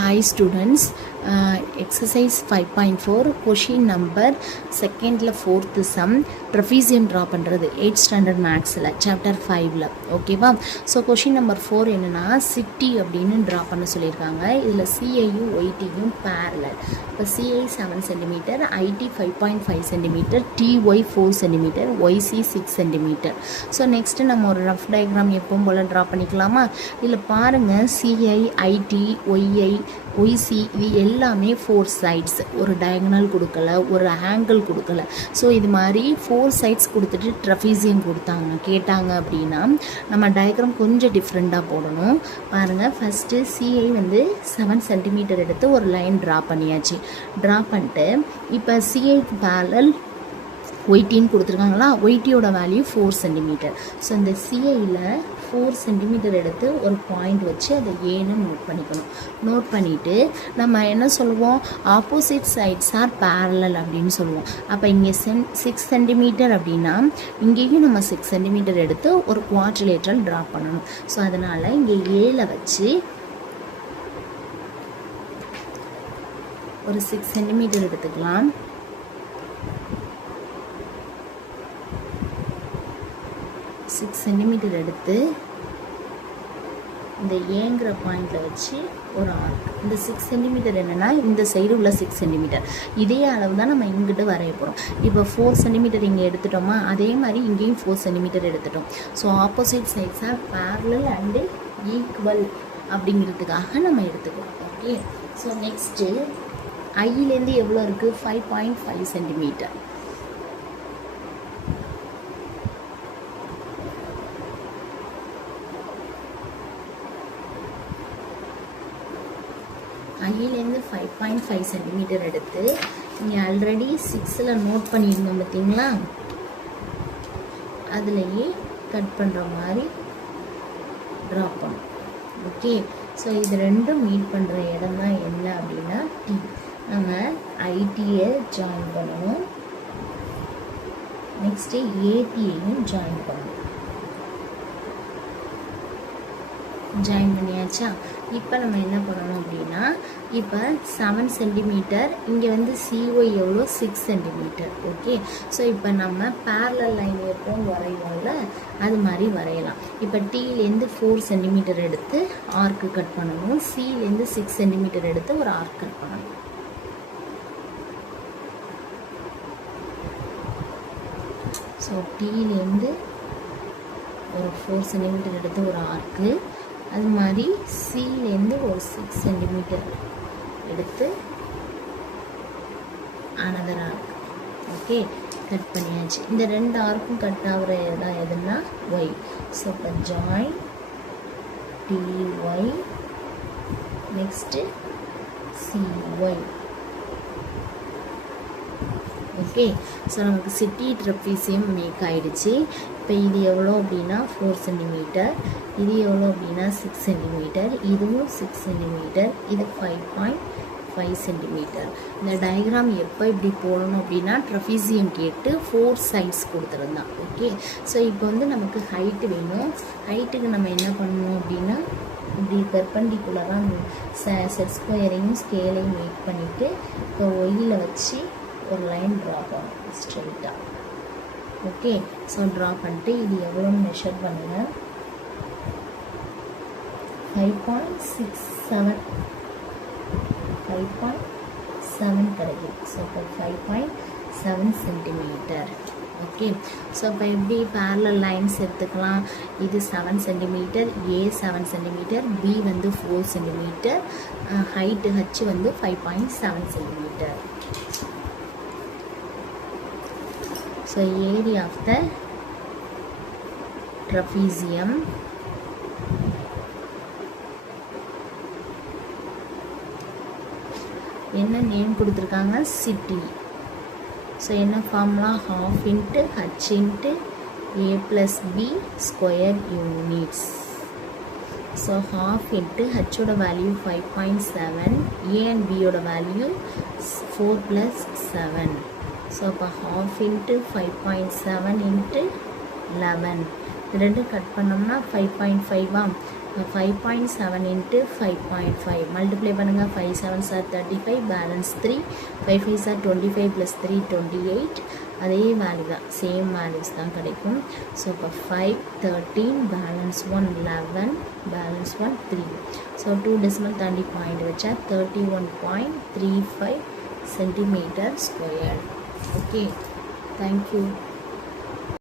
Hi students, exercise 5.4 question number second la fourth sum trapezium draw பண்றது 8th standard mathsல chapter 5ல ஓகேவா. So question number 4 என்னன்னா city அப்படின்னு draw பண்ண சொல்லியிருக்காங்க. இதில் சிஐயும் ஒய்டியும் பேரலல். இப்போ CI 7 centimetre, ID 5.5 centimetre, dy 4 centimetre, YC 6 centimetre. So next நம்ம ஒரு ரஃப் டயக்ராம் எப்பவும் போல் ட்ரா பண்ணிக்கலாமா. இதில் பாருங்கள், சிஐ, ஐடி, ஒய்ஐ, ஒய்சி இது எல்லாமே 4 சைட்ஸ். ஒரு டயகனல் கொடுக்கல, ஒரு ஆங்கிள் கொடுக்கல. ஸோ இது மாதிரி 4 சைட்ஸ் கொடுத்துட்டு ட்ரபீசியம் கேட்டாங்க அப்படின்னா நம்ம டயக்ராம் கொஞ்சம் டிஃப்ரெண்ட்டாக போடணும். பாருங்கள், ஃபஸ்ட்டு சிஐ வந்து 7 சென்டிமீட்டர் எடுத்து ஒரு லைன் ட்ரா பண்ணியாச்சு. ட்ரா பண்ணிட்டு இப்போ சிஐக்கு பேரலல் ஒய்டின்னு கொடுத்துருக்காங்களா. ஒய்டியோட வேல்யூ 4 சென்டிமீட்டர். ஸோ இந்த சிஐயில் 4 சென்டிமீட்டர் எடுத்து ஒரு பாயிண்ட் வச்சு அதை ஏன்னு நோட் பண்ணிக்கணும். நோட் பண்ணிவிட்டு நம்ம என்ன சொல்லுவோம், ஆப்போசிட் சைட்ஸ் ஆர் பேரலல் அப்படின்னு சொல்லுவோம். அப்போ இங்கே 6 சென்டிமீட்டர் அப்படின்னா இங்கேயும் நம்ம 6 சென்டிமீட்டர் எடுத்து ஒரு குவாட்ரிலேட்ரல் ட்ரா பண்ணணும். ஸோ அதனால் இங்கே ஏல வச்சு ஒரு 6 சென்டிமீட்டர் எடுத்துக்கலாம். சென்டிமீட்டர் எடுத்து இந்த ஏங்கிற பாயிண்டில் வச்சு ஒரு ஆர்க். இந்த 6 சென்டிமீட்டர் என்னென்னா இந்த சைடு உள்ள 6 சென்டிமீட்டர். இதே அளவு தான் நம்ம இங்கிட்டு வரைய போகிறோம். இப்போ 4 சென்டிமீட்டர் இங்கே எடுத்துட்டோமா, அதே மாதிரி இங்கேயும் 4 சென்டிமீட்டர் எடுத்துட்டோம். So opposite sides are parallel and equal அப்படிங்கிறதுக்காக நம்ம எடுத்துக்கிறோம். ஓகே. ஸோ நெக்ஸ்ட்டு ஐயிலேருந்து எவ்வளோ இருக்குது, 5.5 சென்டிமீட்டர். ஐயிலேருந்து 5.5 சென்டிமீட்டர் எடுத்து இங்கே ஆல்ரெடி 6ல் நோட் பண்ணியிருந்தோம் பார்த்தீங்களா, அதுலேயே கட் பண்ணுற மாதிரி ட்ரா பண்ணும். ஓகே. ஸோ இது ரெண்டும் மீட் பண்ணுற இடம் தான் என்ன அப்படின்னா டி. நம்ம ஐடியை ஜாயின் பண்ணணும், நெக்ஸ்ட்டு ஏடியையும் ஜாயின் பண்ணணும். ஜாயின் பண்ணியாச்சா. இப்போ நம்ம என்ன பண்ணணும் அப்படின்னா, இப்போ 7 சென்டிமீட்டர், இங்கே வந்து சிஒய் எவ்வளோ, 6 சென்டிமீட்டர். ஓகே. ஸோ இப்போ நம்ம பேரலல் லைன் எப்பவும் வரைவோம்ல, அது மாதிரி வரையலாம். இப்போ டீலேருந்து 4 சென்டிமீட்டர் எடுத்து ஆர்க்கு கட் பண்ணணும், சிலேருந்து 6 சென்டிமீட்டர் எடுத்து ஒரு ஆர்க் கட் பண்ணணும். ஸோ டீலேருந்து ஒரு 4 சென்டிமீட்டர் எடுத்து ஒரு ஆர்க்கு, அது மாதிரி சிலேருந்து ஒரு 6 சென்டிமீட்டர் எடுத்து அனதர் ஆர்க். ஓகே, கட் பண்ணியாச்சு. இந்த 2 ஆர்க்கும் கட் ஆகிற இடம் எதுன்னா ஒய். ஸோ இப்போ join DY, next CY. Okay. So நமக்கு சிட்டி ட்ரபீசியம் மேக் ஆகிடுச்சு. இப்போ இது எவ்வளோ அப்படின்னா 4 சென்டிமீட்டர், இது எவ்வளோ அப்படின்னா 6 சென்டிமீட்டர், இதுவும் 6 சென்டிமீட்டர், இது 5.5 சென்டிமீட்டர். இந்த டயக்ராம் எப்போ இப்படி போடணும் அப்படின்னா ட்ரபீசியம் கேட்டு 4 சைட்ஸ் கொடுத்துருந்தான். ஓகே. ஸோ இப்போ வந்து நமக்கு ஹைட்டு வேணும். ஹைட்டுக்கு நம்ம என்ன பண்ணணும் அப்படின்னா, இப்படி பெர்பெண்டிகுலராக செட் ஸ்கொயரையும் ஸ்கேலையும் மேக் பண்ணிவிட்டு இப்போ ஒய்யில் வச்சு ஒரு லைன் ட்ரா பண்ணணும் ஸ்ட்ரெயிட்டாக. ஓகே. ஸோ ட்ரா பண்ணிட்டு இது எவ்வளோன்னு மெஷர் பண்ணுங்கள். 5.67 கிடைக்கும். ஸோ இப்போ 5.7 சென்டிமீட்டர். ஓகே. ஸோ இப்போ எப்படி பேரலல் லைன்ஸ் எடுத்துக்கலாம். இது 7 சென்டிமீட்டர், ஏ 7 சென்டிமீட்டர், பி வந்து 4 சென்டிமீட்டர், ஹைட்டு ஹச் வந்து 5.7 centimetre. So area of the trapezium என்ன நேம் கொடுத்துருக்காங்க, சிட்டி. ஸோ என்ன formula, half into h into a plus b square units. So half into h ஓட value 5.7, a and b ஓட value 4 plus 7. So அப்போ half into 5.7 into 11. இது ரெண்டு cut பண்ணோம்னா 5.5. 5.7 into 5.5 multiply பண்ணுங்கள். 5 7s are 35, balance 3, 5 5s are 25 plus 3 28. அதே value தான், same values தான் கிடைக்கும். ஸோ இப்போ 5 13, பேலன்ஸ் 1 11, பேலன்ஸ் 1 3. ஸோ 2 டெசிமல் தாண்டி பாயிண்ட் வச்சா 31.35 centimeter squared. Okay, thank you.